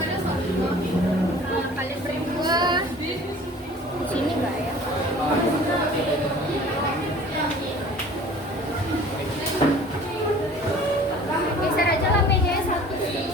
Kalian berdua sini nggak ya? Geser aja lah mejanya satu sini.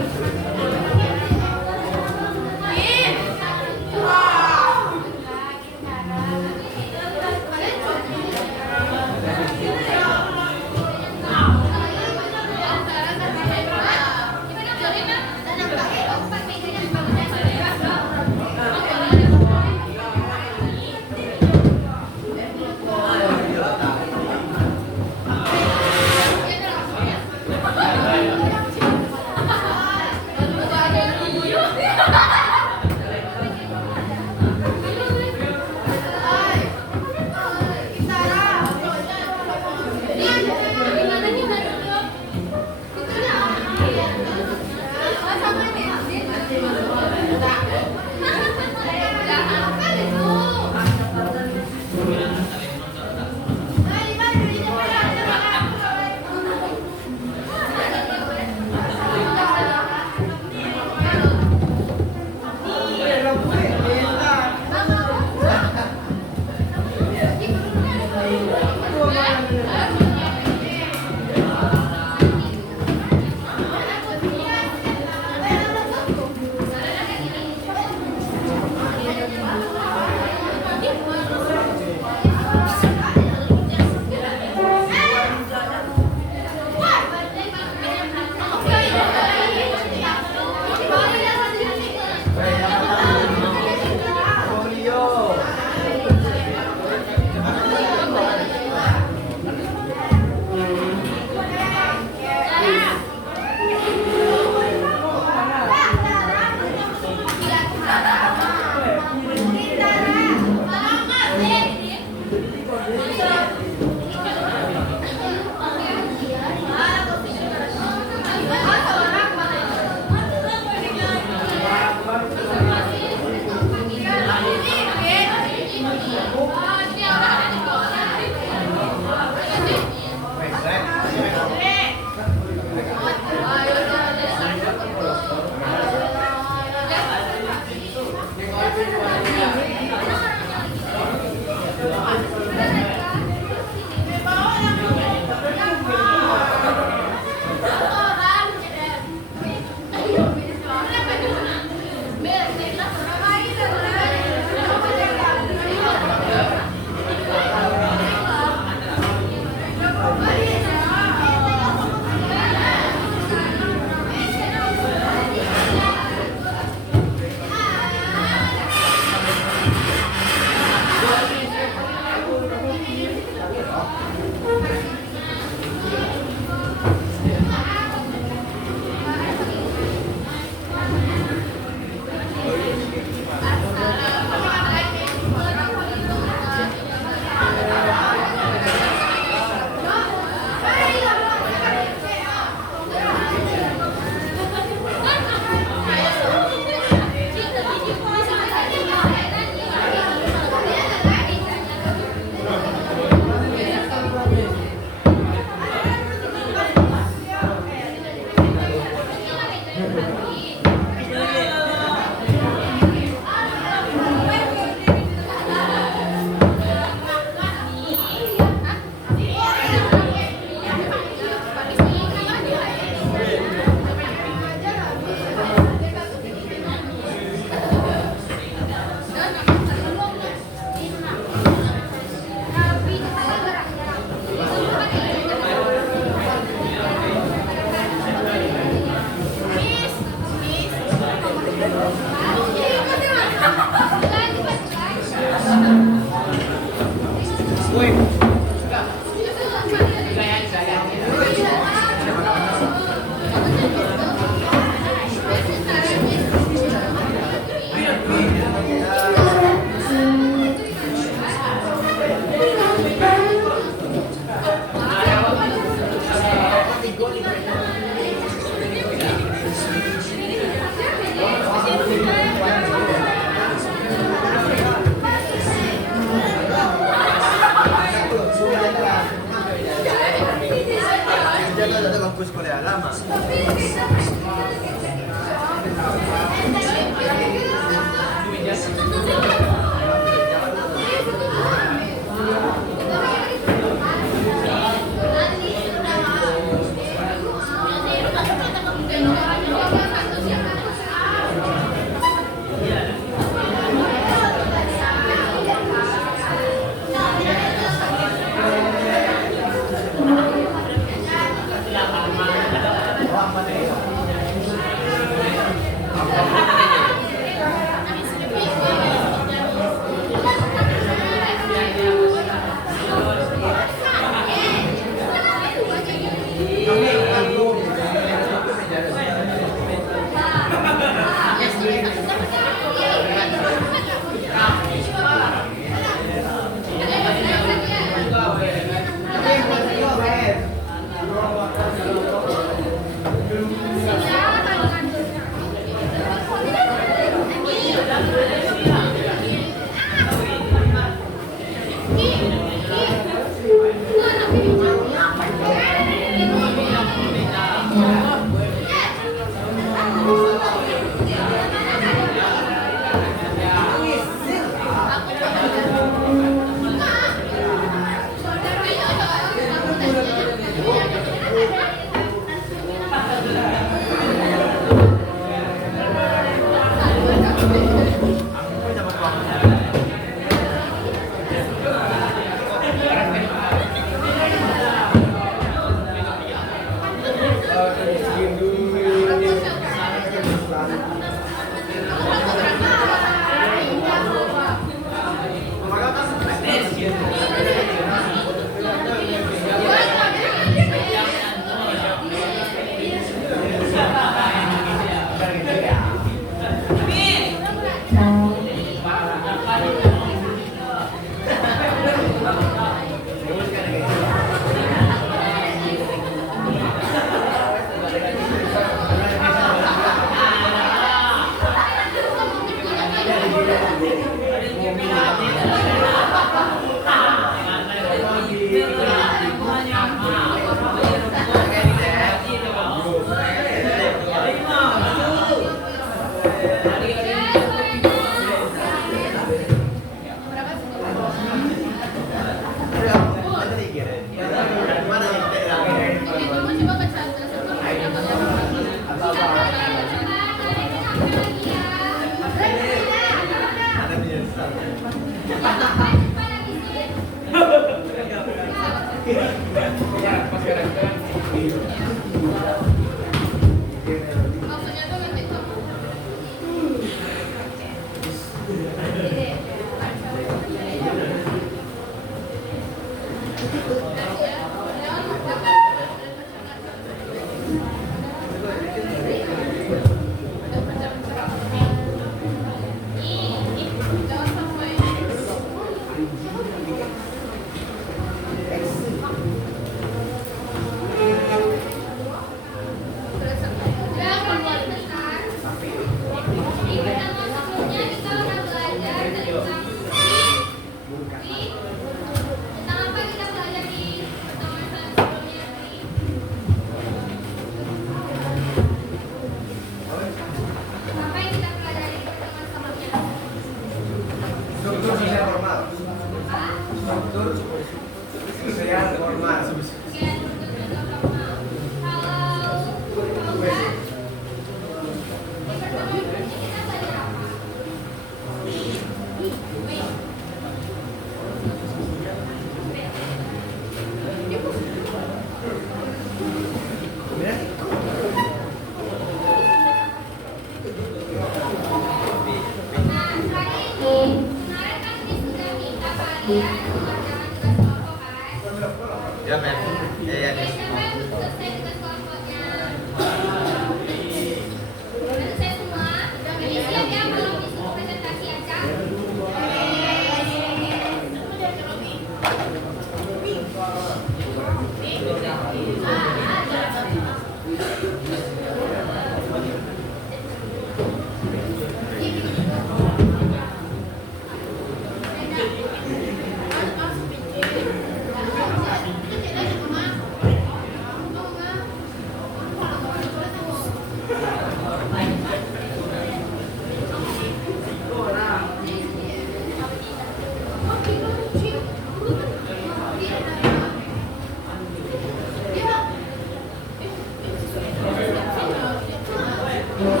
Oke,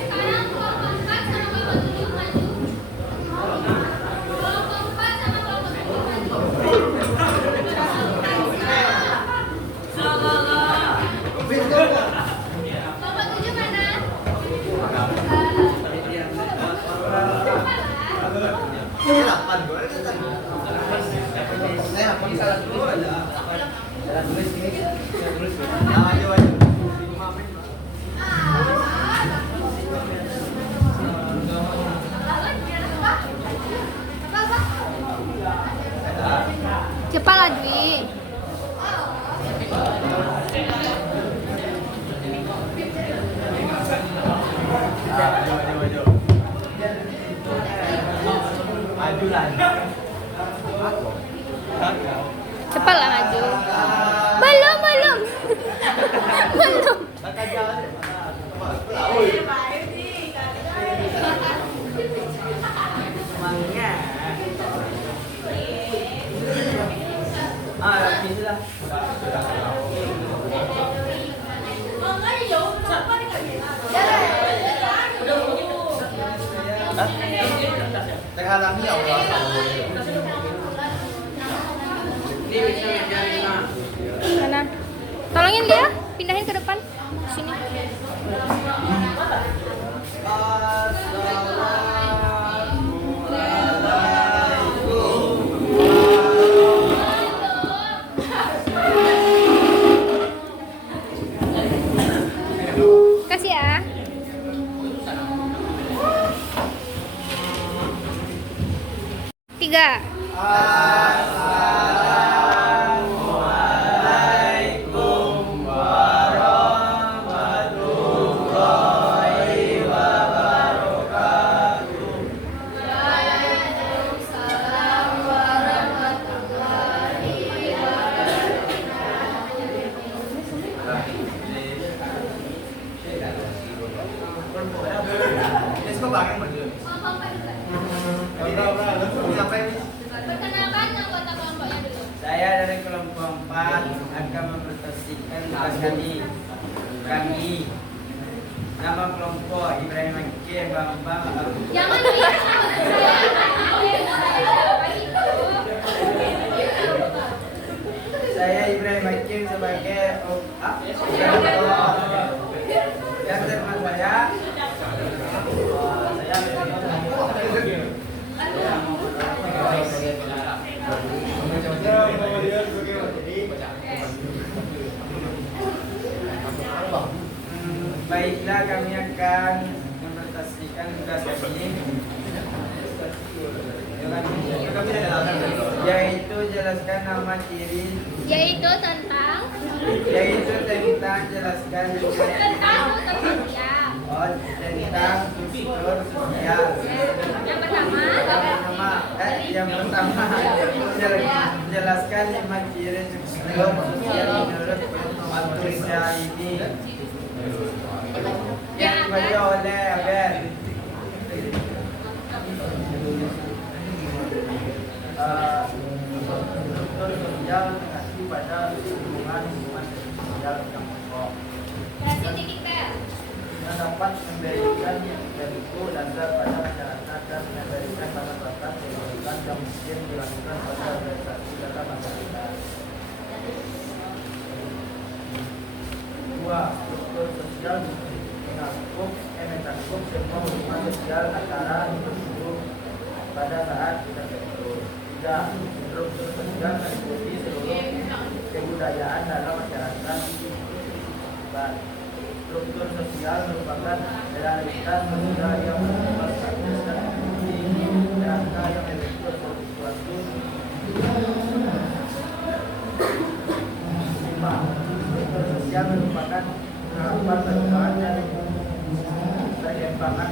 sekarang kelompok 4 sama kelompok 7 maju. Kelompok 4 sama kelompok 7 maju. Kelompok 7 mana? Cepatlah Dwi. Cepatlah maju. Belum. Belum. Mana? Tolongin dia, pindahin ke depan. Sini. Kasih ya. Tiga. Perkenalkan anggota kelompoknya dulu. Saya dari kelompok 4 akan mempresentasikan tugas kami. Nama kelompok Ibrahim Hakim Bambang Abu. Jangan lihat. Saya Ibrahim Hakim sebagai yang teman saya. Baiklah, kami akan mempresentasikan tugas kami, yaitu jelaskan nama ciri, Yaitu tentang jelaskan tentang dia. tentang struktur sosial. Yang pertama, jelaskan 5 ciri struktur sosial menurut manusia ini. Yang dibaca oleh Abel. Struktur sosial mengacu pada hubungan sosial yang pokok. Yang dapat memberikan bentuk dasar pada masyarakat dan memberikan batas-batas kehidupan yang mungkin dilakukan pada organisasi dalam masyarakat. 2. Struktur sosial mencakup semua hubungan sosial antara individu pada saat kita terbentuk. 3. Struktur sosial meliputi seluruh kebudayaan dalam masyarakat. 4. Struktur sosial merupakan realitas sosial yang bersifat statis dan mengikuti kerangka yang membentuk suatu. 5. Struktur sosial merupakan harapan perkembangan dan perkembangan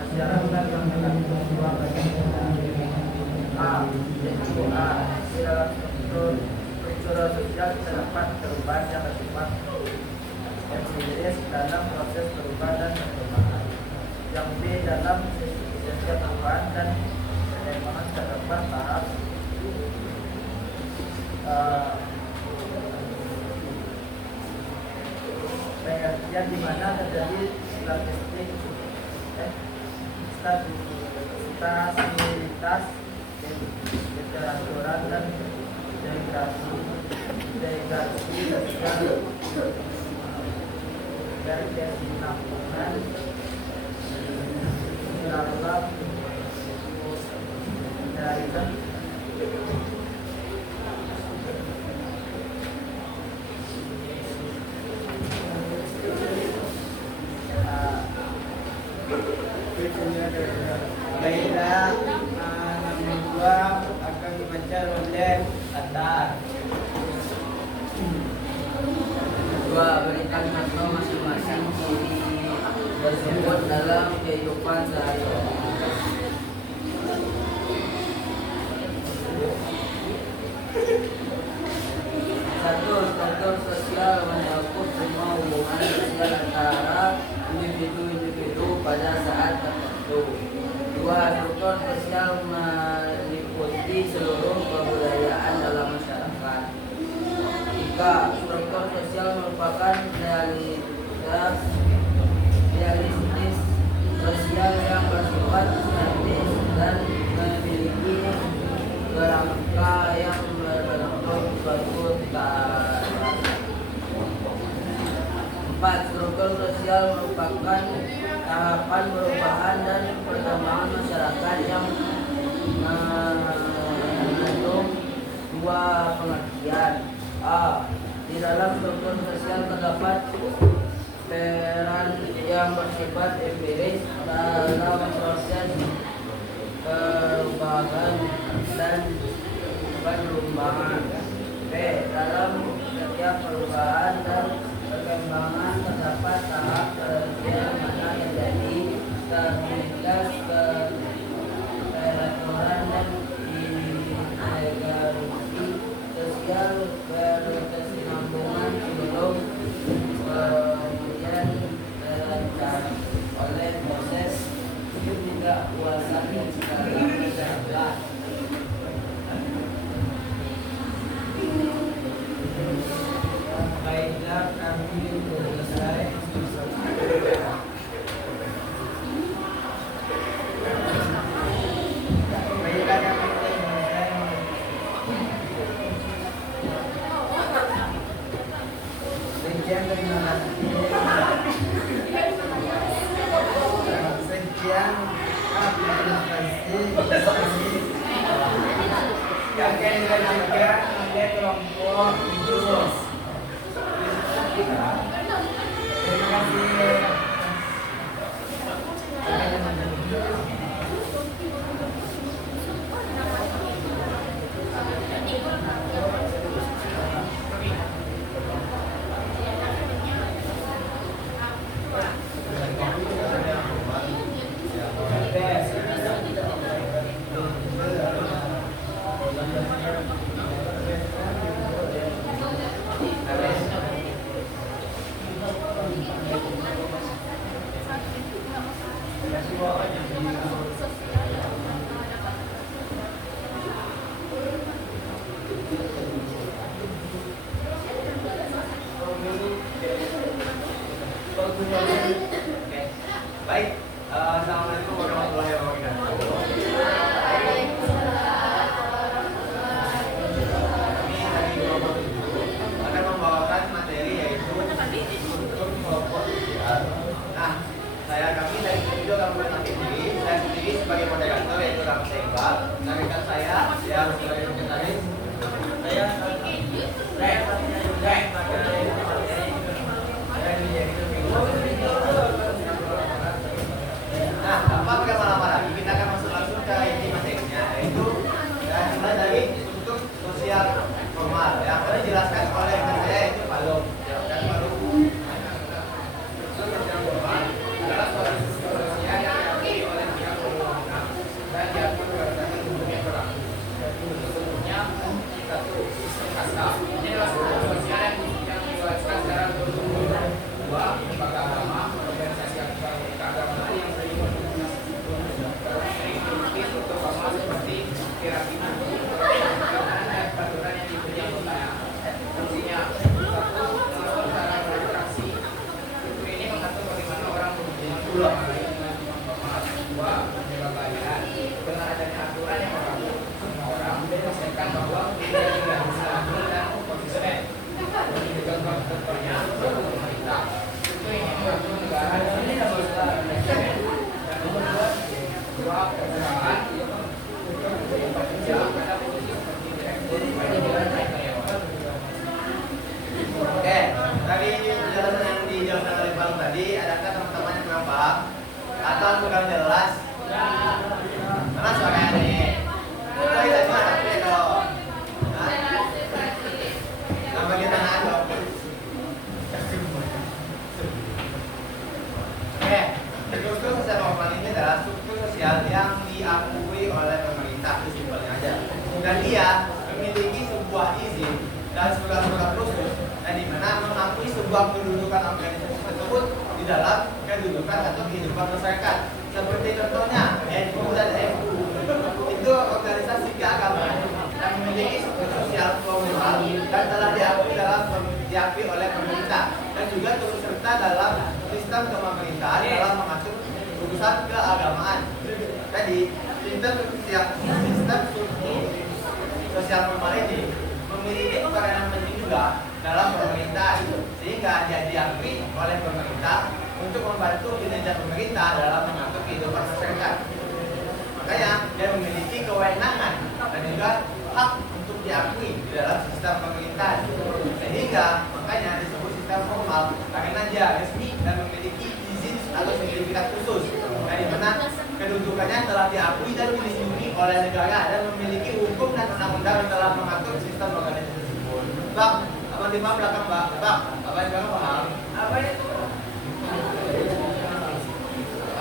masyarakat yang mengandung dua bagian. A. Di dalam struktur sosial terdapat perubahan yang bersifat empiris dalam proses perubahan dan perkembangan. Yang B, dalam setiap perubahan dan perkembangan terdapat tahap pengenalan yang dimana terjadi statistik stabilitas keteraturan dan degrasi sosial dari kesinambungan dalam dari baiklah, nomor 2 akan dibaca oleh Atar. Dua, berikan contoh masing-masing ciri tersebut dalam kehidupan sehari-hari. Satu, struktur sosial mencakup semua hubungan sosial antara individu-individu pada saat tertentu. Dua, struktur sosial meliputi seluruh kebudayaan dalam masyarakat. Tiga, struktur sosial merupakan realistis sosial yang bersifat statis dan memiliki kerangka yang berbentuk suatu tahapan. Empat, struktur sosial merupakan tahapan perubahan dan perkembangan masyarakat yang mengandung dua pengertian. A. Di dalam struktur sosial terdapat peran yang bersifat empiris dalam proses perubahan dan pengembangan. B. Dalam setiap perubahan dan perkembangan terdapat tahap yang mana terjadi stabilitas keteraturan dan integrasi sosial berkesinambungan sebelum kemudian terancam oleh proses ketidakpuasan yang sekarang terjadi. Baiklah, kami selesai. Baiklah, kami selesai. Sekian, terima kasih. Sekian, terima kasih. Yang akan dilanjutkan oleh kelompok khusus. Terima kasih. Baik, assalamualaikum warahmatullahi wabarakatuh. Kami dari kelompok 7 akan membawakan materi yaitu struktur kelompok sosial. Nah, kami dari Studio Kabupaten Aktif, saya sendiri sebagai moderator yaitu Ramsa Iqbal, dan rekan saya yang sebagai sekretaris saya Nah, tanpa berlama-lama lagi, mengakui sebuah kedudukan organisasi tersebut di dalam kedudukan atau kehidupan masyarakat. Seperti contohnya NU dan MU itu organisasi keagamaan yang memiliki struktur sosial formal dan telah diakui oleh pemerintah dan juga turut serta dalam sistem pemerintahan dalam mengatur urusan keagamaan. Jadi sistem sosial formal ini memiliki peranan penting juga dalam pemerintahan sehingga dia diakui oleh pemerintah untuk membantu kinerja pemerintah dalam mengatur kehidupan masyarakat. Makanya dia memiliki kewenangan dan juga hak untuk diakui di dalam sistem pemerintahan. Sehingga makanya disebut sistem formal karena dia resmi dan memiliki izin atau sertifikat khusus dari mana kedudukannya telah diakui dan dilindungi oleh negara dan memiliki hukum dan undang-undang yang telah mengatur sistem organisasi tersebut. Bang, abang di belakang Bang. Bang, abang di paham? Apa itu?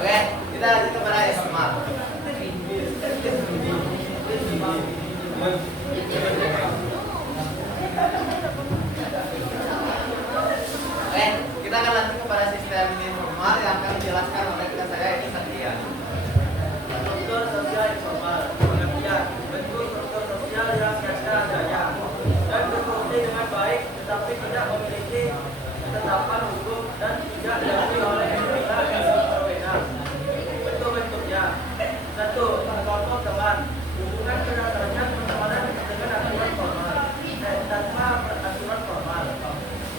Oke, kita lanjut kepada SMA. Oke, kita akan lanjut kepada sistem informal yang akan dijelaskan oleh kita saya ini Satria. Struktur sosial informal, pengertian bentuk struktur sosial yang biasa adanya dan berfungsi dengan baik, tetapi tidak memiliki ketetapan hukum dan tidak diakui oleh pemerintah yang berwenang. Bentuk-bentuknya: 1. Kelompok teman, hubungan berdasarkan pertemanan dengan aturan formal, tanpa aturan formal.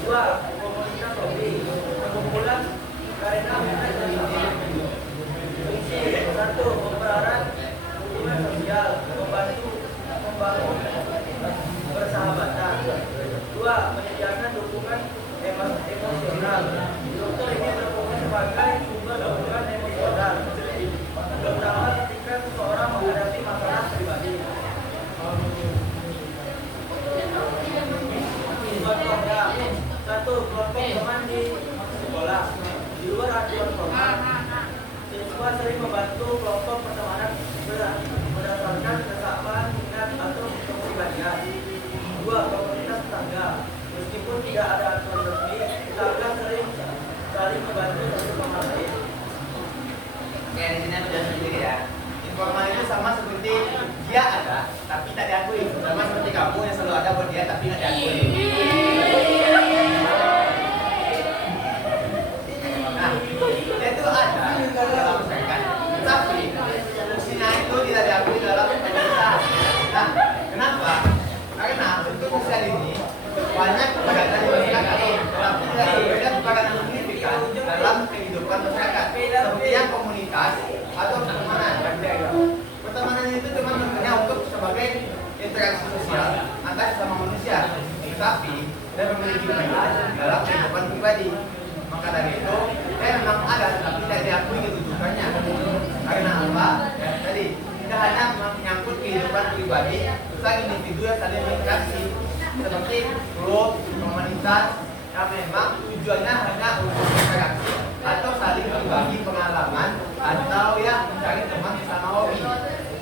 2. Komunitas hobi, perkumpulan karena minat dan sama. Fungsi: 1. Mempererat hubungan sosial, membantu membangun persahabatan. 2. Menyediakan dukungan emosional. Struktur ini berfungsi sebagai sumber dukungan emosional, terutama ketika seseorang menghadapi masalah pribadi. Contohnya: 1. Kelompok teman di sekolah. Di luar aturan formal, siswa sering membantu kelompok pertemanan berdasarkan kesamaan minat atau kepribadian. 2. Komunitas tetangga. Meskipun tidak ada aturan resmi, tetangga sering saling membantu satu sama lain. Oke, di sini sudah sendiri ya. Informal itu sama seperti dia ada, tapi tak diakui. Sama seperti kamu yang selalu ada buat dia, tapi nggak diakui. Nah, dia itu ada dalam masyarakat, tapi fungsinya itu tidak diakui dalam pemerintah. Nah, kenapa? Karena untuk sosial ini banyak kegiatan di masyarakat, tapi tidak berbeda kegiatan yang signifikan dalam kehidupan masyarakat, seperti yang komunitas atau pertemanan. Pertemanan itu cuma bentuknya untuk sebagai interaksi sosial antar sesama manusia, tetapi dia memiliki peran dalam kehidupan pribadi. Maka dari itu, dia memang ada, tapi tidak diakui kedudukannya. Karena apa? Ya, tadi tidak hanya menyangkut kehidupan pribadi, tetapi individu yang saling berinteraksi, seperti grup, komunitas, yang memang tujuannya hanya untuk interaksi atau saling berbagi pengalaman atau ya mencari teman sesama hobi.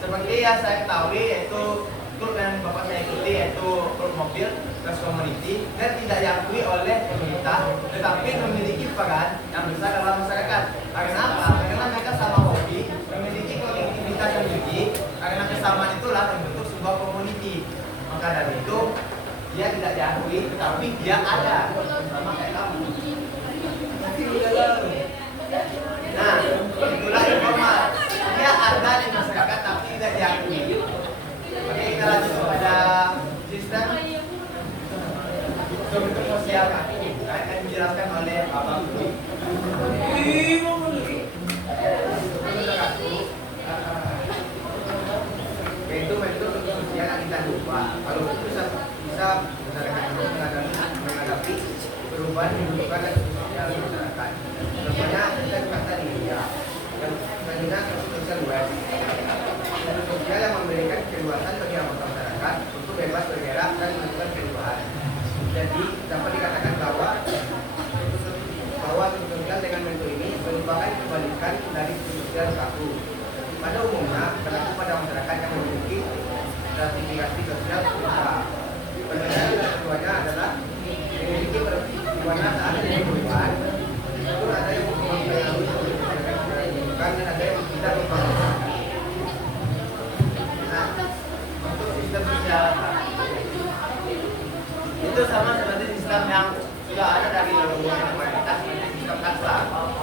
Seperti yang saya ketahui yaitu klub yang bapak saya ikuti yaitu klub mobil Gas Community dan tidak diakui oleh pemerintah, tetapi memiliki peran yang besar dalam masyarakat. Karena apa? Karena mereka sama hobi, memiliki kolektivitas yang tinggi. Karena kesamaan itulah yang bentuk sebuah community. Maka dari itu dia tidak diakui, tetapi dia ada sama kayak kamu. Nah, itulah informal. Dia ada di masyarakat tapi tidak diakui. Oke, kita lanjut kepada sistem bentuk sosial. Akan dijelaskan oleh Bapak Guru. Itu bentuk sosial yang kita lupa. Kalau itu bisa menghadapi perubahan kehidupan dan sosial masyarakat. Contohnya kita juga tadi ya, kita sosial web. Sosial yang memberikan keluasan bagi anggota masyarakat untuk bebas bergerak dan melakukan perubahan. Jadi dapat dikatakan bahwa sosial dengan bentuk ini merupakan kebalikan dari sosial satu. Pada umumnya berlaku pada masyarakat yang memiliki stratifikasi sosial berbeda. Perbedaan keduanya adalah memiliki Dimana saat ada perubahan, itu ada yang mempengaruhi dan ada yang tidak mempengaruhi. Nah, untuk sistem sosial itu sama seperti sistem yang sudah ada dari leluhur pemerintah, sistem kasta.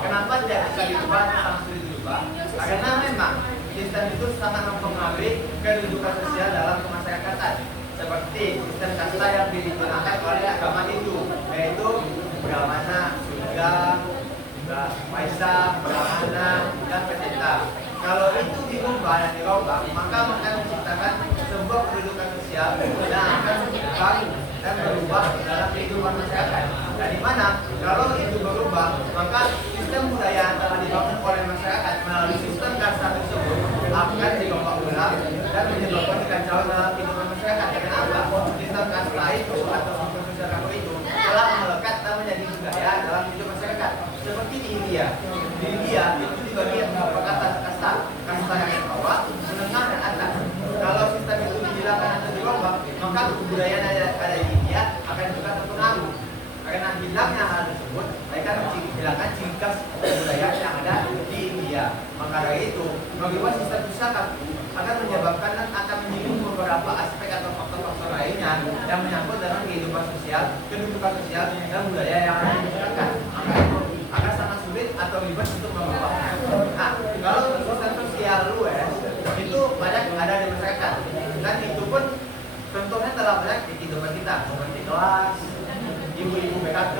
Kenapa tidak bisa diubah atau sulit diubah? Karena memang sistem itu sangat mempengaruhi kedudukan sosial dalam kemasyarakatan. Seperti sistem kasta yang digunakan oleh agama Hindu, yaitu Brahmana, Sudra, Vaisya, Brahmana, dan Pendeta. Kalau itu diubah dan dirubah, maka akan menciptakan sebuah kedudukan sosial yang akan baru dan berubah dalam kehidupan masyarakat. Dan di mana kalau itu berubah, maka sistem budaya yang telah dibangun oleh masyarakat melalui sistem kasta tersebut akan dirombak ulang dan menyebabkan kekacauan dalam kehidupan masyarakat. Kenapa? Sistem kasta itu atau sistem sosial itu telah melekat dan menjadi budaya dalam hidup masyarakat. Seperti di India. Di India itu dibagi beberapa kasta yang di bawah, menengah, dan atas. Kalau sistem itu dihilangkan atau dirubah, maka kebudayaan yang ada di India akan juga terpengaruh. Karena hilangnya hal tersebut, mereka menghilangkan ciri khas kebudayaan yang ada di India. Maka dari itu, mengubah sistem sosial akan menyebabkan dan akan menyinggung beberapa aspek atau faktor-faktor lainnya yang menyangkut dalam kehidupan sosial, kedudukan sosial, dan budaya yang ada di masyarakat. Maka itu akan sangat sulit atau ribet untuk mengubahnya. Nah, kalau sistem sosial luas itu banyak ada di masyarakat, dan itu pun contohnya telah banyak di kehidupan kita, seperti kelas, ibu-ibu PKK,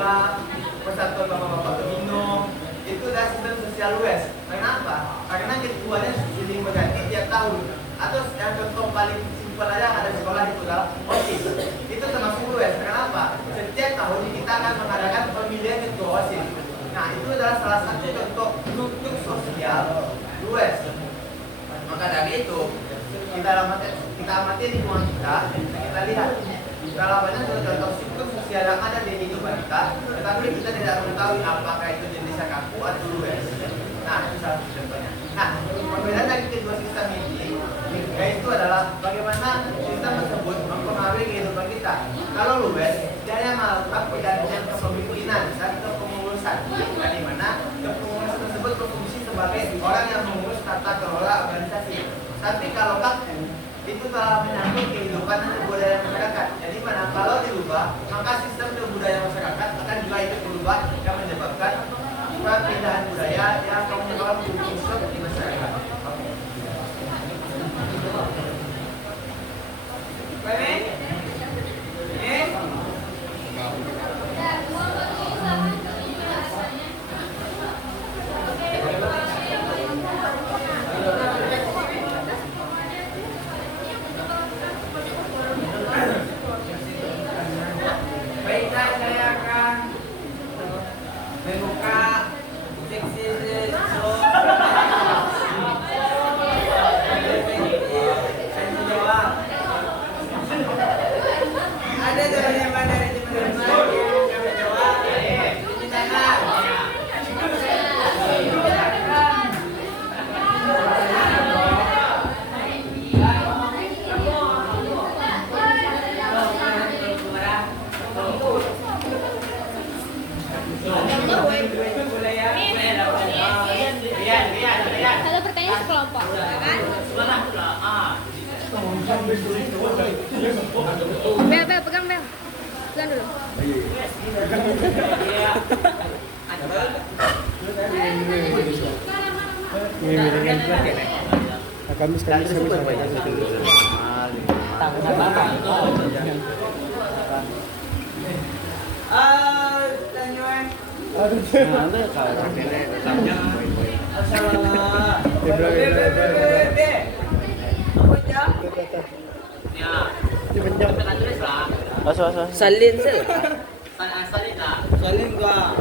persatuan bapak-bapak Gemino, itu adalah sistem sosial luas. Kenapa? Karena ketuanya silih berganti tiap tahun. Atau yang contoh paling simpel aja ada di sekolah itu adalah OSIS. Itu termasuk luas. Kenapa? Setiap tahun kita akan mengadakan pemilihan ketua OSIS. Nah, itu adalah salah satu contoh struktur sosial luas. Maka dari itu kita amati lingkungan kita lihat kalau banyak contoh struktur sosial yang ada di kehidupan kita, tetapi kita tidak mengetahui apakah itu jenisnya kaku atau luas. Nah, itu salah satu contohnya. Nah, perbedaan dari kedua sistem ini yaitu adalah bagaimana sistem tersebut mempengaruhi kehidupan kita. Kalau luas, dia hanya melakukan pergantian kepemimpinan dan kepengurusan, dan di mana kepengurusan tersebut berfungsi sebagai orang yang mengurus tata kelola organisasi. Tapi kalau kaku, itu telah menyangkut kehidupan dan kebudayaan masyarakat. Jadi mana kalau dirubah, maka sistem kebudayaan masyarakat akan juga ikut berubah yang menyebabkan perpindahan budaya yang akan menyebabkan perubahan di masyarakat. Baiklah, saya akan membuka seksi jawab. Ada teman-teman dari teman-teman yang akan menjawab. Ini tangan. Satu pertanyaan sekelompok. Bel, pegang Bel. Pegang dulu. Kamis Salin sel. Salin gua.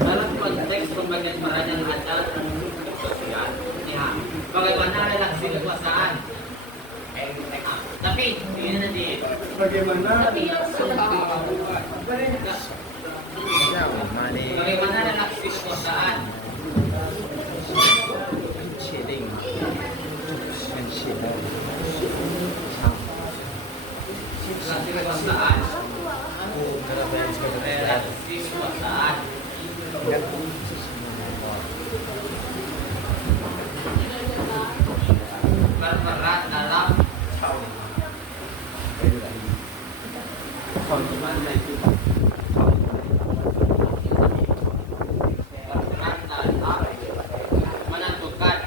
Dalam konteks pembagian peran yang ada dalam hidup sosial, ya, bagaimana relaksi kekuasaan? Tapi Ini nanti. Bagaimana Bagaimana relaksi kekuasaan? Relaksi kekuasaan. Relaksi kekuasaan. Berperan dalam berperan dalam menentukan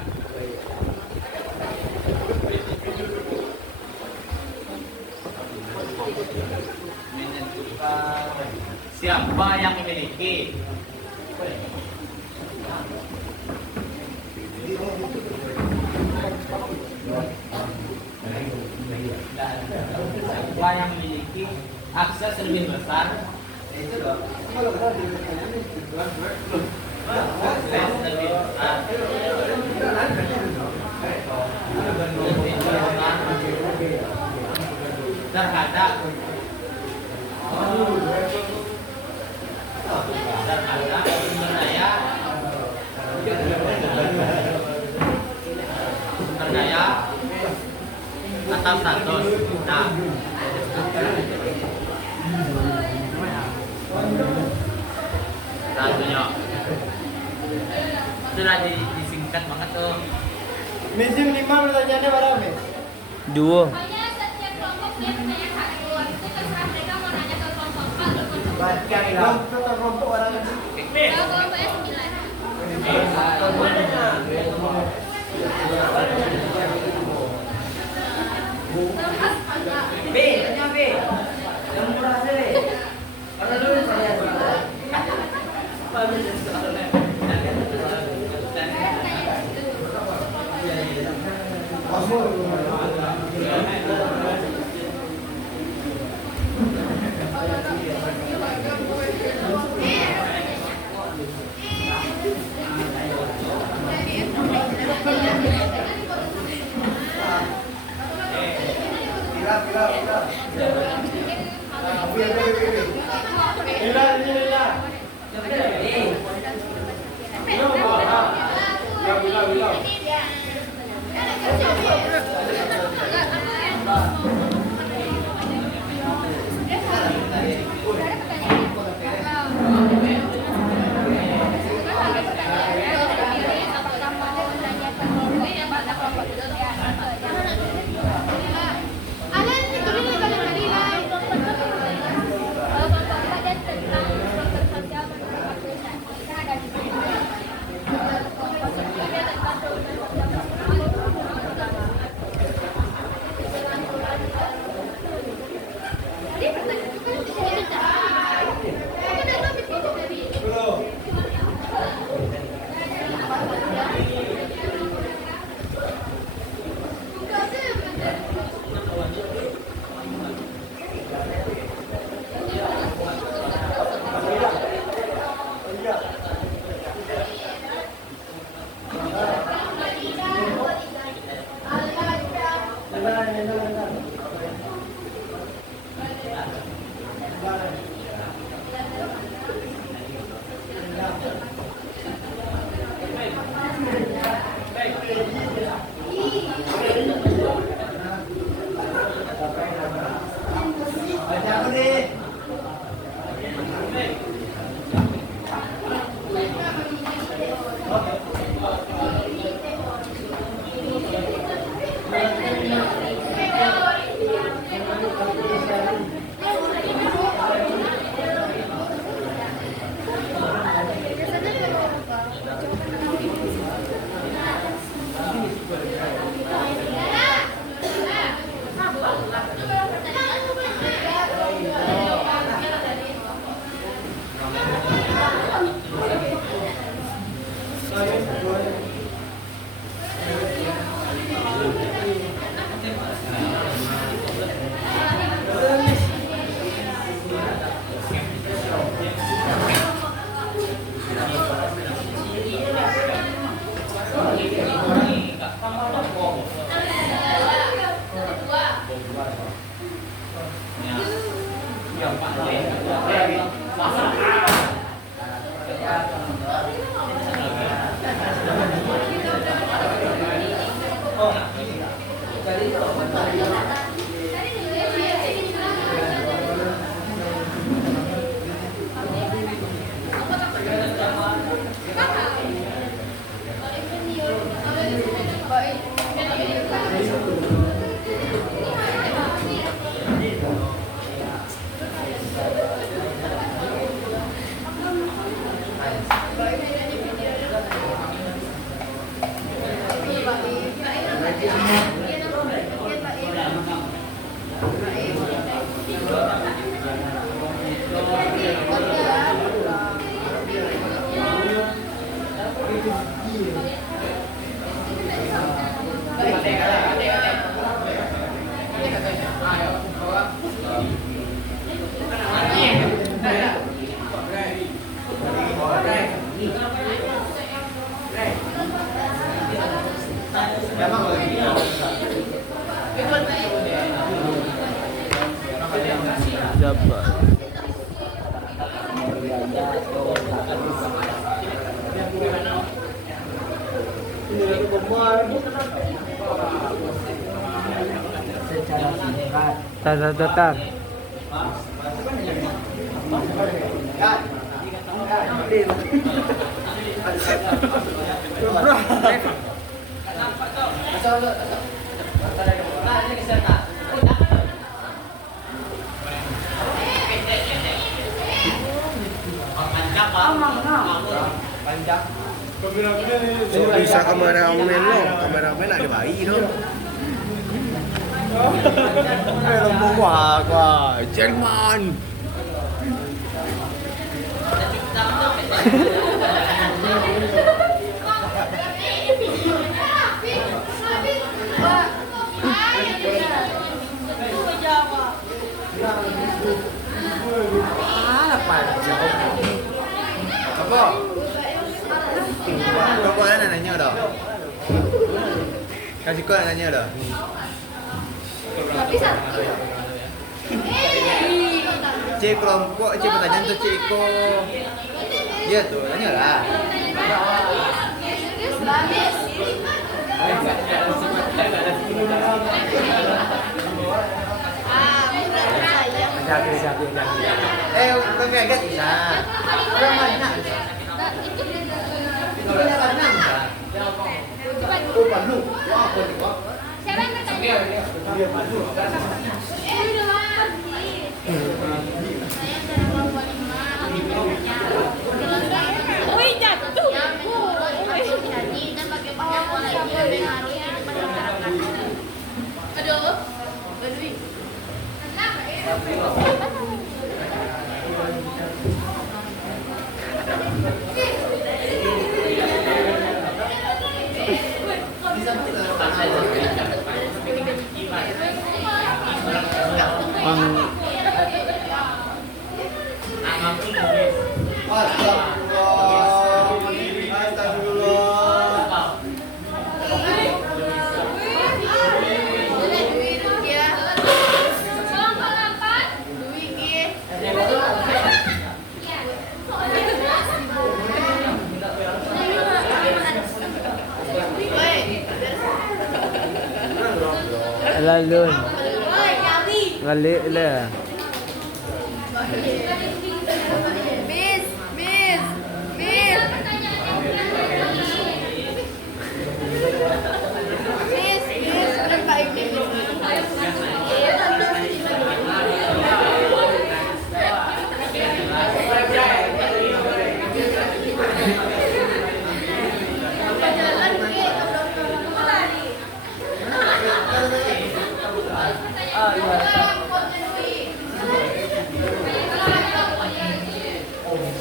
siapa yang memiliki siapa yang memiliki akses lebih besar akses lebih besar terhadap sumber daya atau status. Nah, satunya sudah disingkat banget tuh. Misi minimal pertanyaannya berapa? Dua. Pokoknya setiap kelompok dia punya satu. Habis itu terserah mereka mau nanya ke kelompok A atau kelompok B. Kelompok orang Kalau kelompoknya 9. B, tanya B. Yang murah aja B. Karena dulu saya Secara singkat. Tar. Bisa kameramen lo, kameramen ada bayi lo. Lembong wah, Jerman. Apa? Kau ada nanya dah. Kasih kau nanya dah. Cik kelompok, cik pertanyaan tu cik ko. Ya tu, tanya lah. Jangan. Kau kaget lah. Orang mana? Orang mana? Oh, Pandu. Wah, Pandu. Siapa yang bertanya? Dia Pandu. Wih, jatuh. Jadi dan bagaimana pola ini mempengaruhi pada masyarakat. Aduh. Lalun. Ngali lah.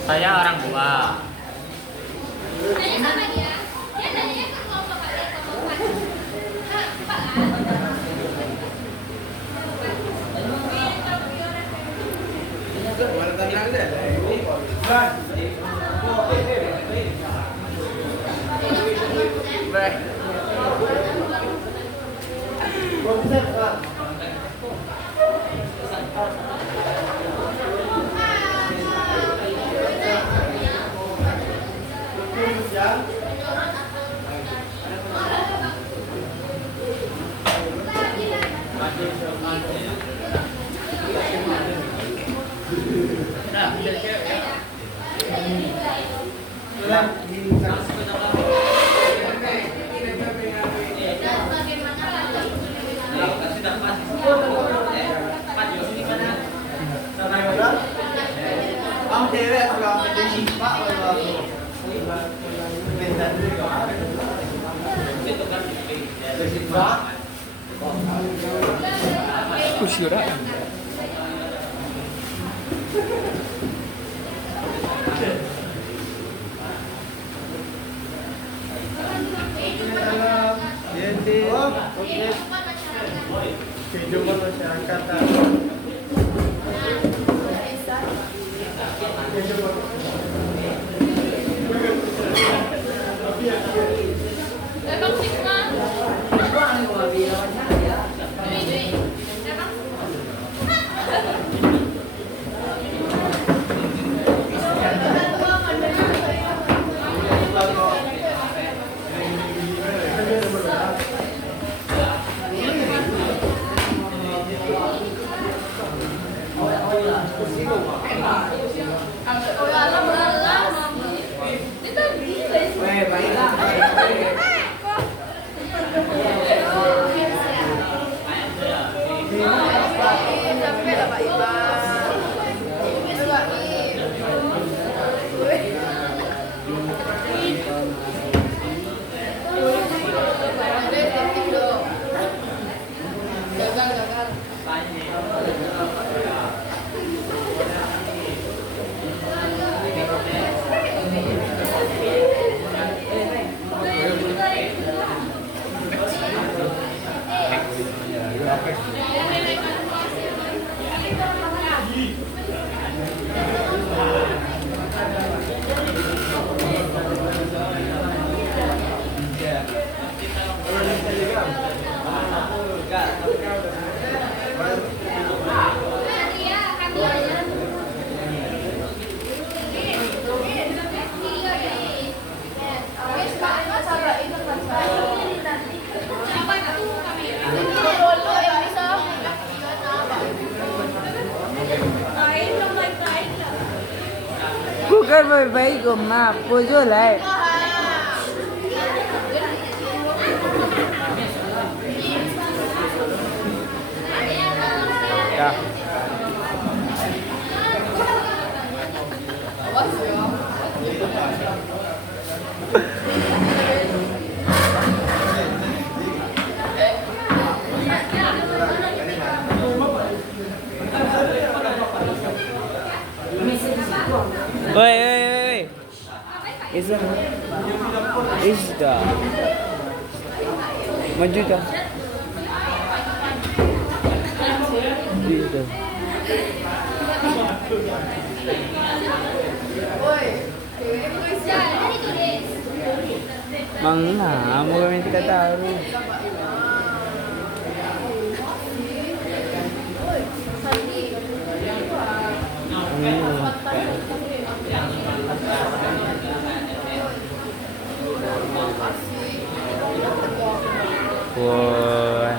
Saya orang tua. Tanya sama dia. Dia nanya ke kelompok kalian kelompok Ang TV kalau ada simpa kalau pindah dulu simpa Kusiraan. Kehidupan masyarakat. Abang Sigma. Duit. Abang. Bukan baik-baik kau mah, pojok lah. Ya. Woi. Isda. Maju dah. Gitu. Mana? Mau kami kita tahu. Wah.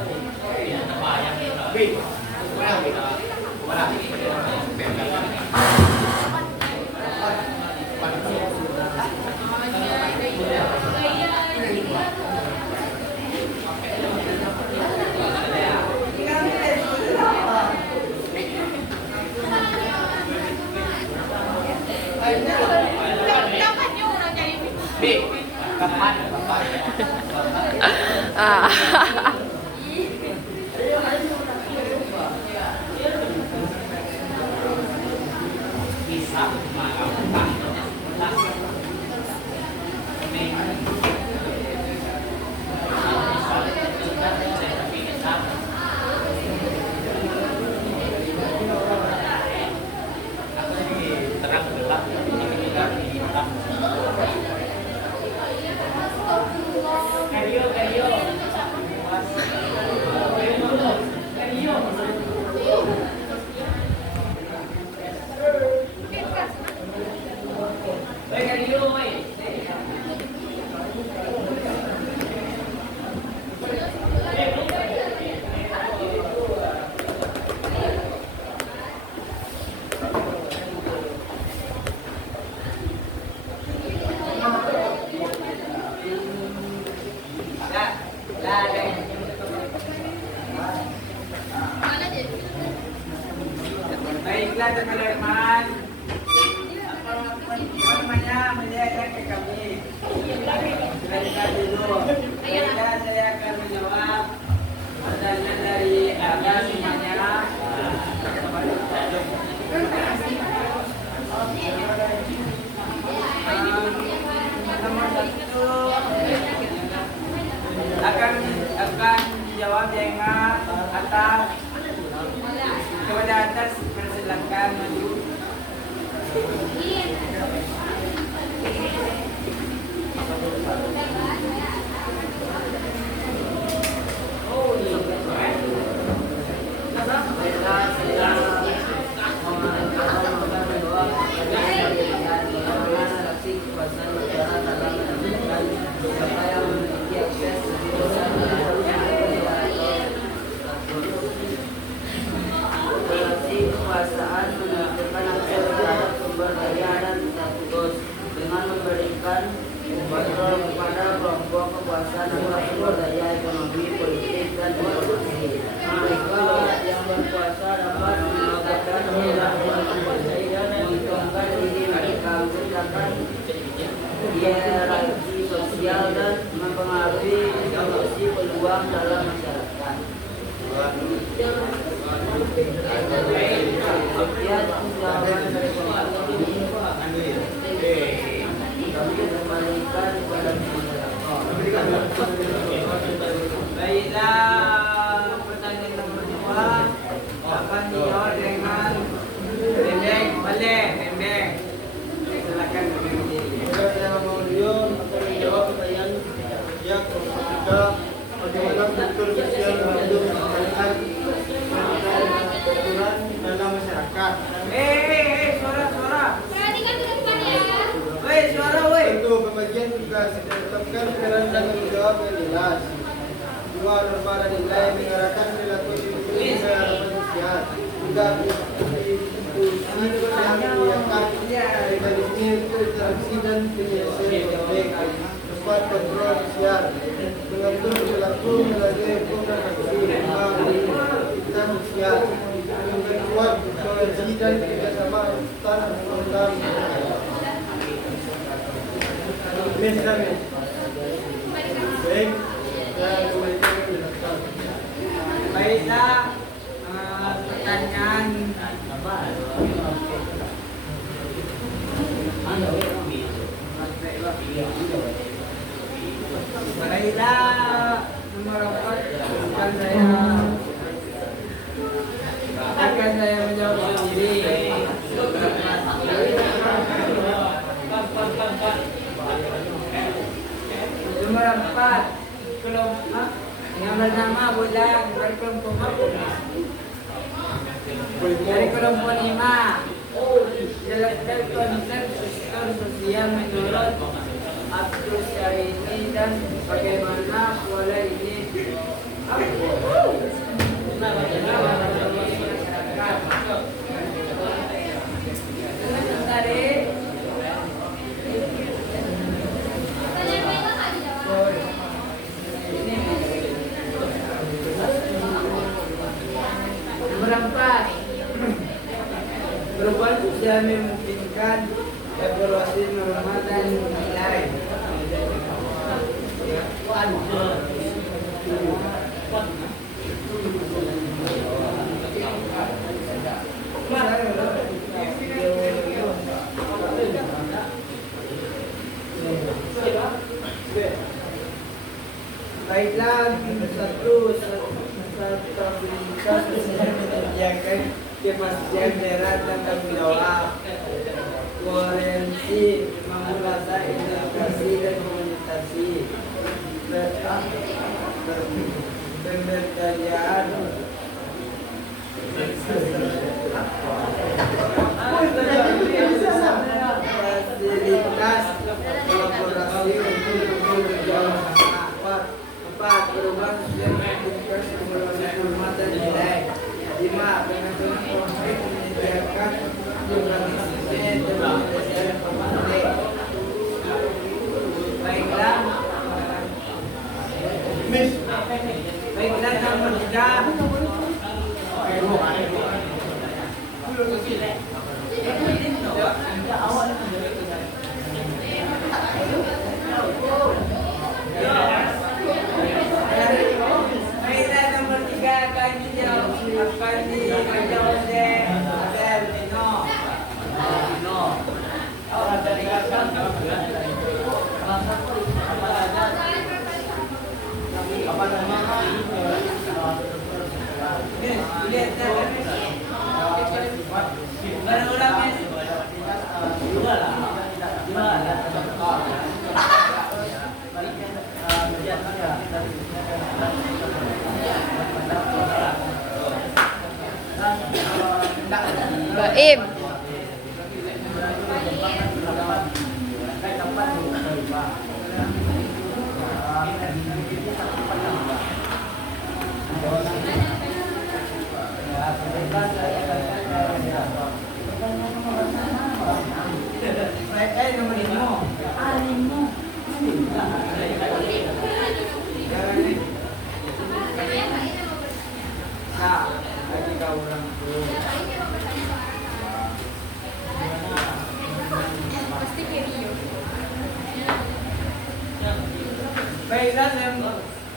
Nomor 1 akan dijawab dengan atas. Kepada atas persilakan maju. Kekuasaan menentukan akses terhadap sumber daya dan status dengan memberikan kontrol kepada kelompok kekuasaan atas sumber daya ekonomi, politik, dan informasi. Mereka yang berkuasa dapat melakukan menguntungkan diri mereka, menciptakan hierarki sosial dan mempengaruhi distribusi peluang dalam masyarakat. Baiklah, pertanyaan nomor 2 akan dijawab dengan pendek, balik, pendek. Silakan berdiri. Yang kemudian akan menjawab pertanyaan yang ketiga, bagaimana struktur sosial mengatur kebijakan aturan dalam masyarakat. Suara. Perhatikan ke depan ya. Suara, woi. Satu, pembagian tugas ditetapkan peran dan tanggung jawab yang jelas. Dua, norma dan nilai mengarahkan perilaku individu ke arah manusia. Tiga, institusi yang menyediakan mekanisme interaksi dan penyelesaian konflik. Empat, kontrol sosial mengatur perilaku melalui hukum dan sanksi. Lima, perlindungan sosial memperkuat koalisi dan kerjasama antar anggota. Baik, saya kembalikan ke belakang. Baiklah, pertanyaan baiklah nomor 4 akan saya menjawab sendiri. Nomor 4 kelompok yang bernama bulan dari kelompok apa? Dari kelompok 5 dari konsep struktur sosial menurut Abdul Syahrini dan bagaimana pola ini Nomor 4 perubahan sosial memungkinkan evaluasi norma dan nilai. Baiklah, stabilitas menyediakan kepastian daerah dan tanggung jawab, koherensi, memulai integrasi dan komunikasi, pemberdayaan, fasilitas kolaborasi untuk bekerja sama. 4. Perubahan sosial aktivitas melalui norma dan nilai. 5. Penanganan konflik menyediakan organisasi Baim.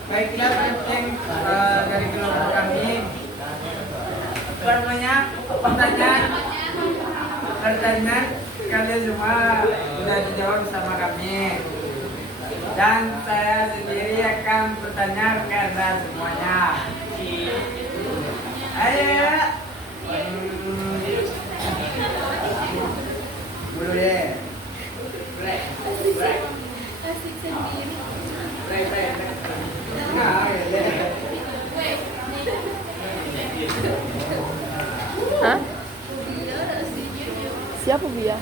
Baiklah yang dari kelompok kami. Apa namanya? Pertanyaan kalian semua sudah dijawab sama kami. Dan saya sendiri akan bertanya ke Anda semuanya. Ayo. Dulu deh. Break. Asik sendiri. Hah? Siapa Bia?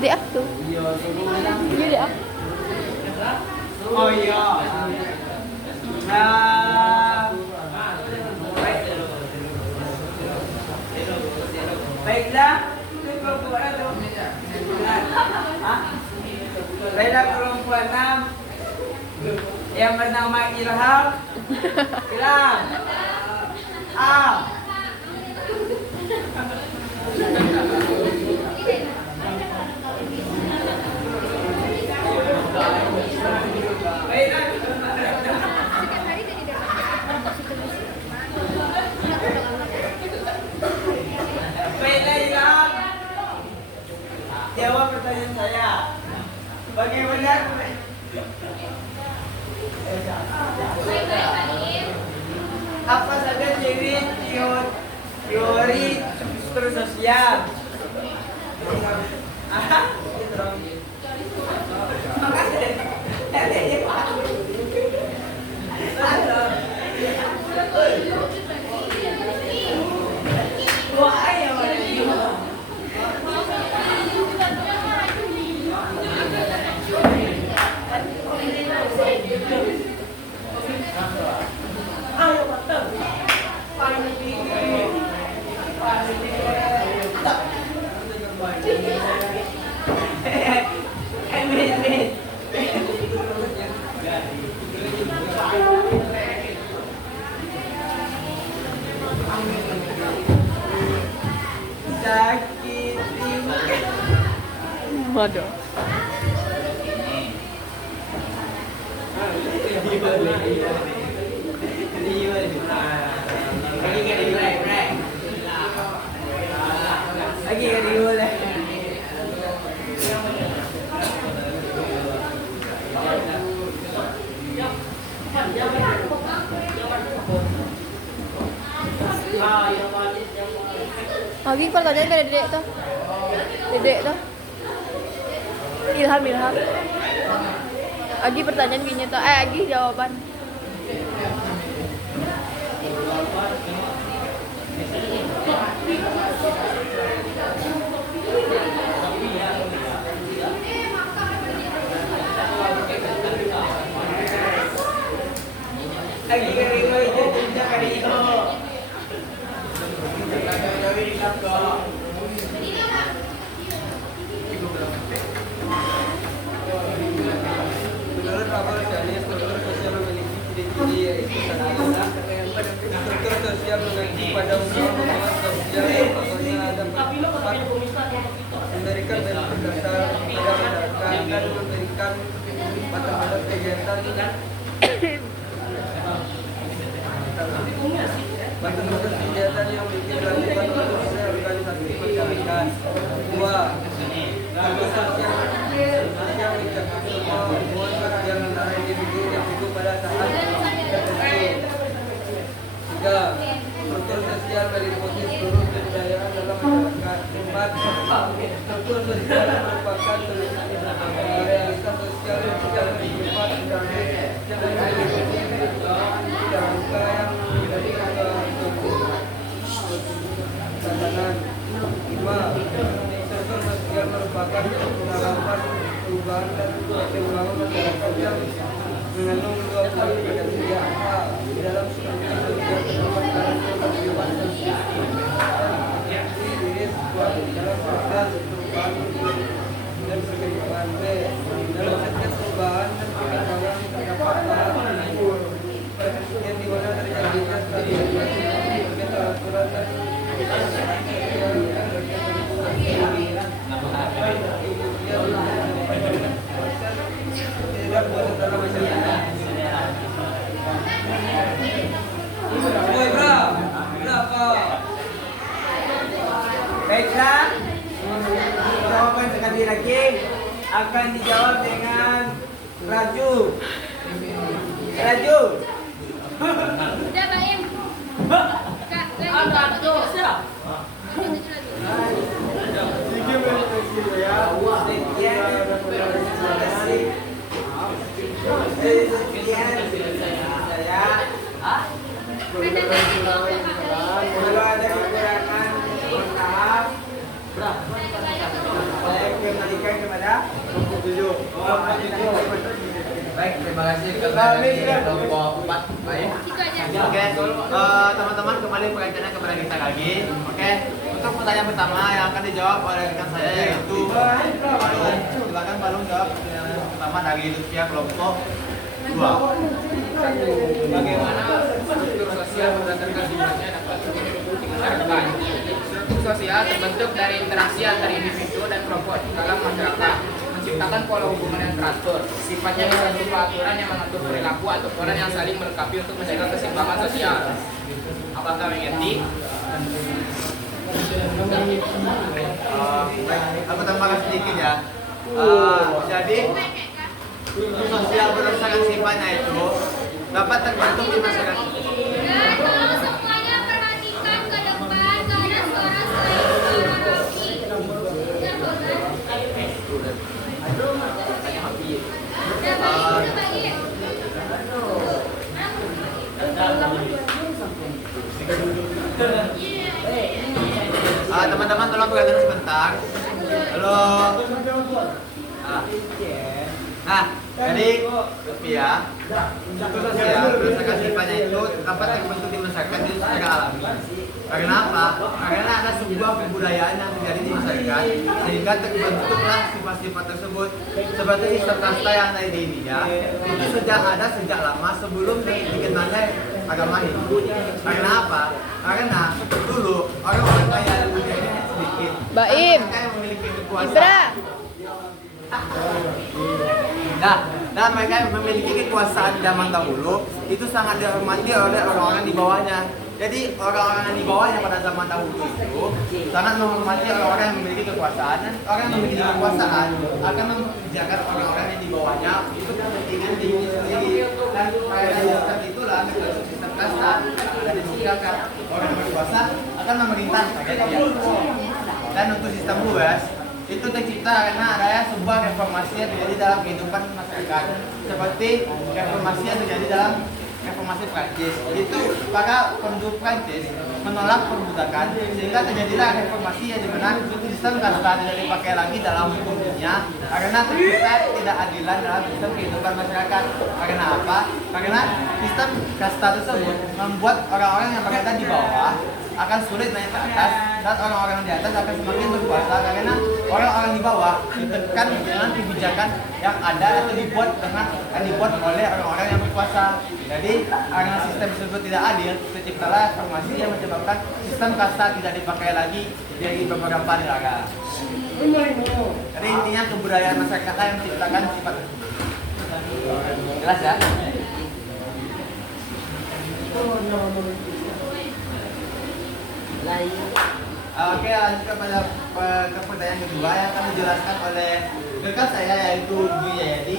Dia tuh. Iya dia. Oh iya. Baiklah. Baiklah kelompok 6 yang bernama Ilham. Ilham. Baiklah Ilham. Jawab pertanyaan saya. Bagaimana? Apa saja ciri teori struktur sosial? Waduh. Lagi kali boleh. Lagi pertanyaan dari dedek tuh. Dedek tuh. Ilham. Lagi pertanyaan gini tuh. Lagi jawaban. Lagi kali boleh jadi kali itu. Menurut rapor Shani, struktur sosial memiliki ciri-ciri yaitu struktur sosial mengacu pada undang-undang sosial yang pokoknya ada empat memberikan benefit dasar kepada masyarakat dan memberikan batas-batas kegiatan batas-batas kegiatan yang dilakukan oleh organisasi masyarakat. 2. Struktur sosial mencakup semua hubungan sosial antara individu yang hidup pada saat tertentu. 3. Struktur sosial meliputi seluruh kebudayaan dalam masyarakat. 4. Struktur sosial merupakan solusi realitas sosial secara kehidupan ekonomi yang jangka yang menjadi tatanan 5. Struktur sosial merupakan penerapan perubahan dan perkembangan masyarakat yang mengandung dua poin kriteria. A. Di dalam struktur sosial terdapat karakter kehidupan dan dalam proses perubahan dan perkembangan. B. Dalam setiap perubahan dan perkembangan terdapat tahap yang dimana terjadinya stabilitas peraturan dan tidak boleh dalam masyarakat. Berapa? Baiklah, jawaban sekali lagi akan dijawab dengan Raju. Udah Baim. Kak, lagi Kalau ada kekurangan, mohon maaf. Saya kembalikan kepada 47. Baik, terima kasih kepada kelompok 4. Baik. Oke, teman-teman kembali perhatiannya kepada kita lagi. Oke, untuk pertanyaan pertama yang akan dijawab oleh rekan saya yaitu Balung. Silakan Balung jawab pertanyaan pertama dari Lutfia kelompok 2. Bagaimana struktur sosial berdasarkan sifatnya dapat dimasyarakat? Struktur sosial terbentuk dari interaksi antara individu dan kelompok dalam masyarakat, menciptakan pola hubungan yang teratur. Sifatnya bisa berupa aturan yang mengatur perilaku atau peran yang saling melengkapi untuk menjaga keseimbangan sosial. Apakah mengerti? Aku tambahkan sedikit ya. Jadi struktur sosial berdasarkan sifatnya itu dapat terbentuk di masyarakat. Dan tolong semuanya perhatikan ke depan, gak ada suara selain suara Raffi. Dan bosan. Dan Baim, Teman-teman tolong perhatikan sebentar. Halo. Nah, jadi Lutfia, struktur sosial berdasarkan sifatnya itu dapat terbentuk di masyarakat itu secara alami. Karena apa? Karena ada sebuah kebudayaan yang terjadi di masyarakat sehingga terbentuklah sifat-sifat tersebut. Seperti sistem kasta yang ada di India itu sejak lama sebelum dikenalnya agama Hindu. Karena apa? Karena dulu orang-orang kaya budayanya sedikit. Baim. Mereka yang memiliki kekuasaan. Ibra. Nah, mereka yang memiliki kekuasaan zaman dahulu itu sangat dihormati oleh orang-orang di bawahnya. Jadi orang-orang yang di bawahnya pada zaman dahulu itu sangat menghormati orang-orang yang memiliki kekuasaan, dan orang yang memiliki kekuasaan akan mengerjakan orang-orang yang di bawahnya untuk kepentingan diri sendiri. Dan pada sistem itulah terbentuk sistem kasta. Jadi jika orang berkuasa akan memerintah rakyat dia. Dan untuk sistem luas itu tercipta karena adanya sebuah reformasi yang terjadi dalam kehidupan masyarakat, seperti reformasi yang terjadi dalam reformasi Prancis. Itu para penduduk Prancis menolak perbudakan sehingga terjadilah reformasi yang dimana sistem kasta tidak dipakai lagi dalam hukum dunia karena tercipta ketidakadilan dalam sistem kehidupan masyarakat. Karena apa? Karena sistem kasta tersebut membuat orang-orang yang berada di bawah akan sulit naik ke atas dan orang-orang di atas akan semakin berkuasa karena orang-orang di bawah ditekan dengan kebijakan yang ada atau dibuat oleh orang-orang yang berkuasa. Jadi karena sistem tersebut tidak adil, terciptalah reformasi yang menyebabkan sistem kasta tidak dipakai lagi di beberapa negara. Jadi intinya kebudayaan masyarakat yang menciptakan sifat tersebut. Jelas ya? Oke, lanjut kepada pertanyaan kedua yang akan dijelaskan oleh rekan saya yaitu Dwi Jayadi.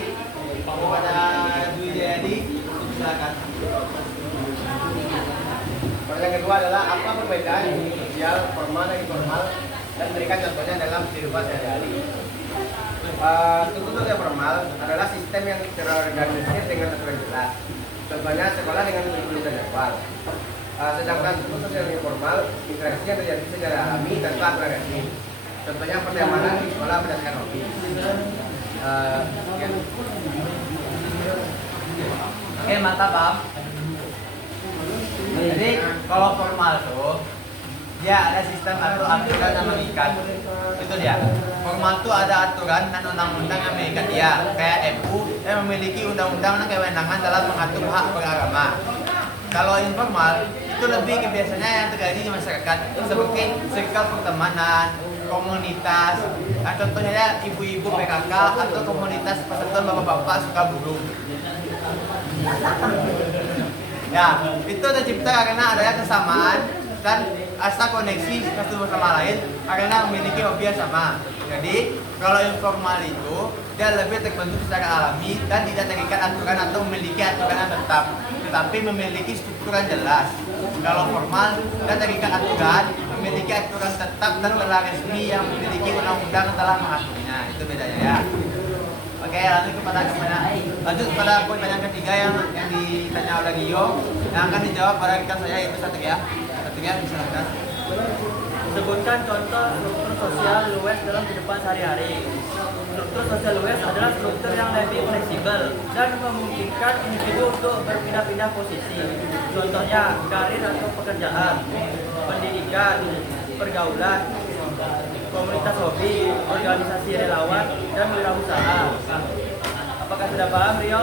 Kepada Dwi Jayadi, silakan. Pertanyaan kedua adalah apa perbedaan sosial formal dan informal dan berikan contohnya dalam kehidupan sehari-hari. Tutor yang formal adalah sistem yang terorganisir dengan aturan jelas. Contohnya sekolah dengan kurikulum dan jadwal. Sedangkan tutor yang informal interaksi yang terjadi secara alami tanpa aturan resmi. Contohnya pertemanan di sekolah berdasarkan hobi. Oke, mantap, Pak. Jadi kalau formal tuh dia ada sistem atau aturan yang mengikat. Itu dia. Formal tuh ada aturan dan undang-undang yang mengikat dia. Kayak MU yang memiliki undang-undang dan kewenangan dalam mengatur hak beragama. Kalau informal itu lebih ke biasanya yang terjadi di masyarakat seperti circle pertemanan, komunitas. Nah, contohnya ya ibu-ibu PKK atau komunitas persatuan bapak-bapak suka burung. Ya, itu tercipta karena adanya kesamaan dan asa koneksi satu sama lain karena memiliki hobi yang sama. Jadi, kalau informal itu dia lebih terbentuk secara alami dan tidak terikat aturan atau memiliki aturan yang tetap, tetapi memiliki struktur yang jelas. Kalau formal dia terikat aturan, memiliki aturan tetap dan berlaku resmi yang memiliki undang-undang telah mengaturnya. Itu bedanya ya. Oke, lanjut kepada poin yang ketiga yang ditanya oleh Gio, yang akan dijawab pada rekan saya yaitu Satria. Satria, silakan. Sebutkan contoh struktur sosial luwes dalam kehidupan sehari-hari. Struktur sosial luwes adalah struktur yang lebih fleksibel dan memungkinkan individu untuk berpindah-pindah posisi. Contohnya karir atau pekerjaan, pendidikan, pergaulan, komunitas hobi, organisasi relawan, dan wirausaha. Apakah sudah paham, Rio?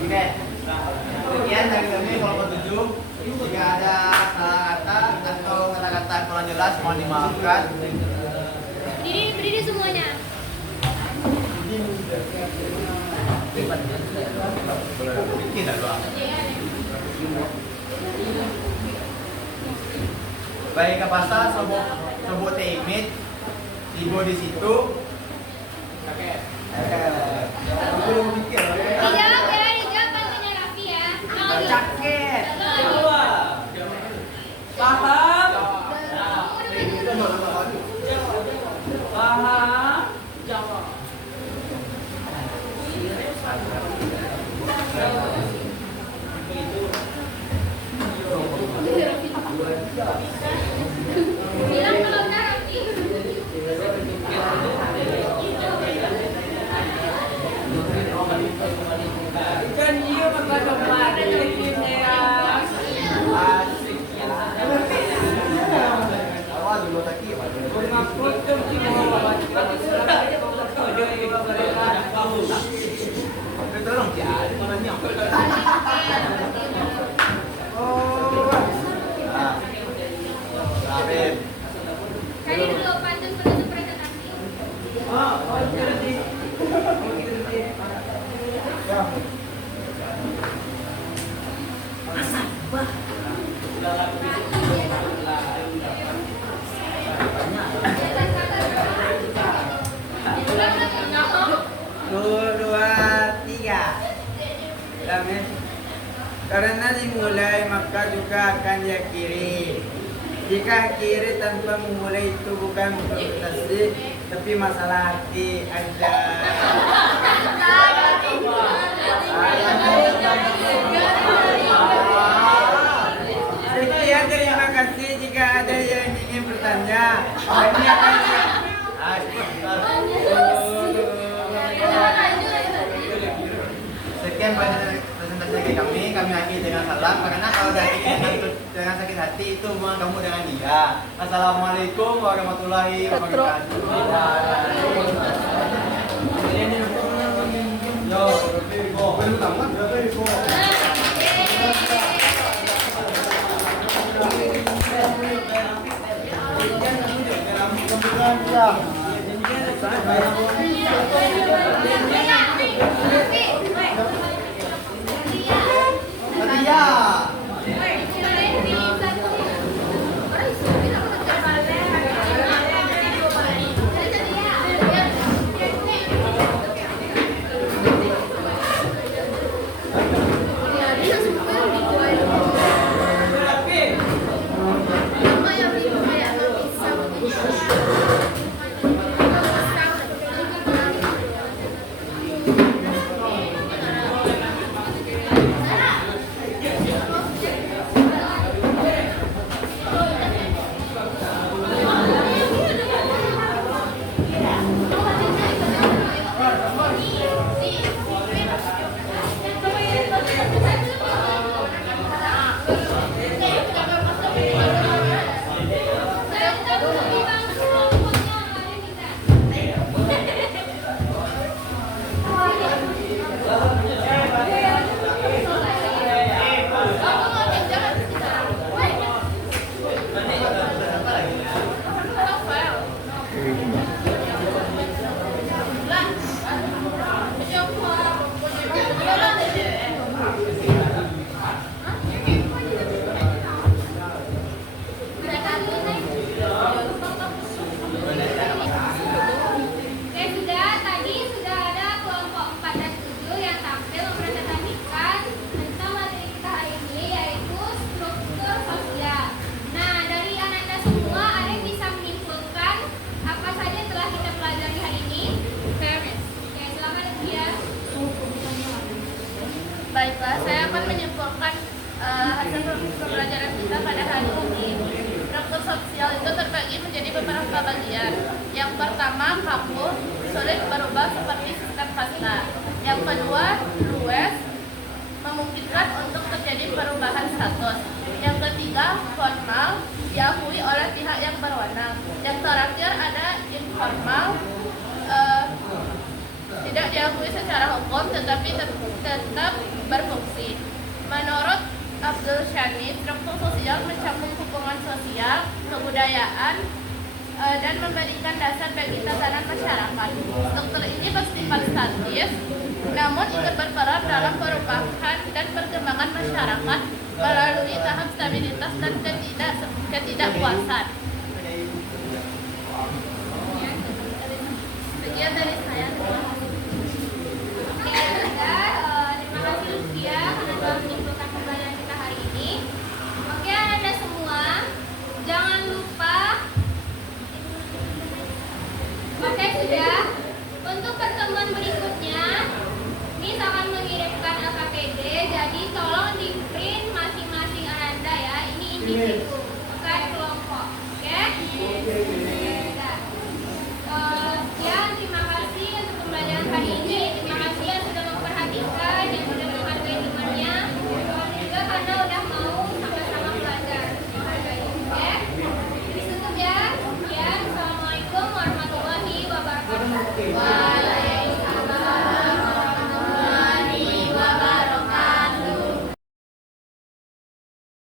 Oke. Sekian dari kami kelompok 7. Jika ada salah kata atau kata-kata kurang jelas mohon dimaafkan. Berdiri semuanya. Baik ke pasal sebut imit ibu di situ. Oke. Dijawab panggilnya Raffi ya. Jaket. Paham? Paham? Jawab. Bilang kalau udah Raffi. Kan iya magkakapat. Asik ya. Awal dulu tadi. Mengupload kan di bawah Tolong ya, sebenarnya. Oh. Habib. Kali dulu pantun penutup presentasi. Karena dimulai maka juga akan diakhiri. Jika akhiri tanpa memulai itu bukan tasdik, tapi masalah hati aja. Sekian, terima kasih. Jika ada yang ingin bertanya, kami akan Sekian presentasi dari kami akhiri dengan salam karena kalau dari dengan sakit hati itu hubungan kamu dengan dia. Assalamualaikum warahmatullahi wabarakatuh. Oh menjadi beberapa bagian. Yang pertama, kamu sulit berubah seperti sistem kasta. Yang kedua, luwes memungkinkan untuk terjadi perubahan status. Yang ketiga, formal diakui oleh pihak yang berwenang. Yang terakhir ada informal, tidak diakui secara hukum tetapi tetap berfungsi. Menurut Abdul Shani, struktur sosial mencakup hubungan sosial, kebudayaan, dan memberikan dasar bagi tatanan masyarakat. Struktur ini bersifat statis, namun ikut berperan dalam perubahan dan perkembangan masyarakat melalui tahap stabilitas dan ketidakpuasan. Sekian dari saya. Oke, sudah. Terima kasih Lucia karena telah menyimpulkan pembelajaran kita hari ini. Oke, Anda semua, jangan lupa. Oke, sudah.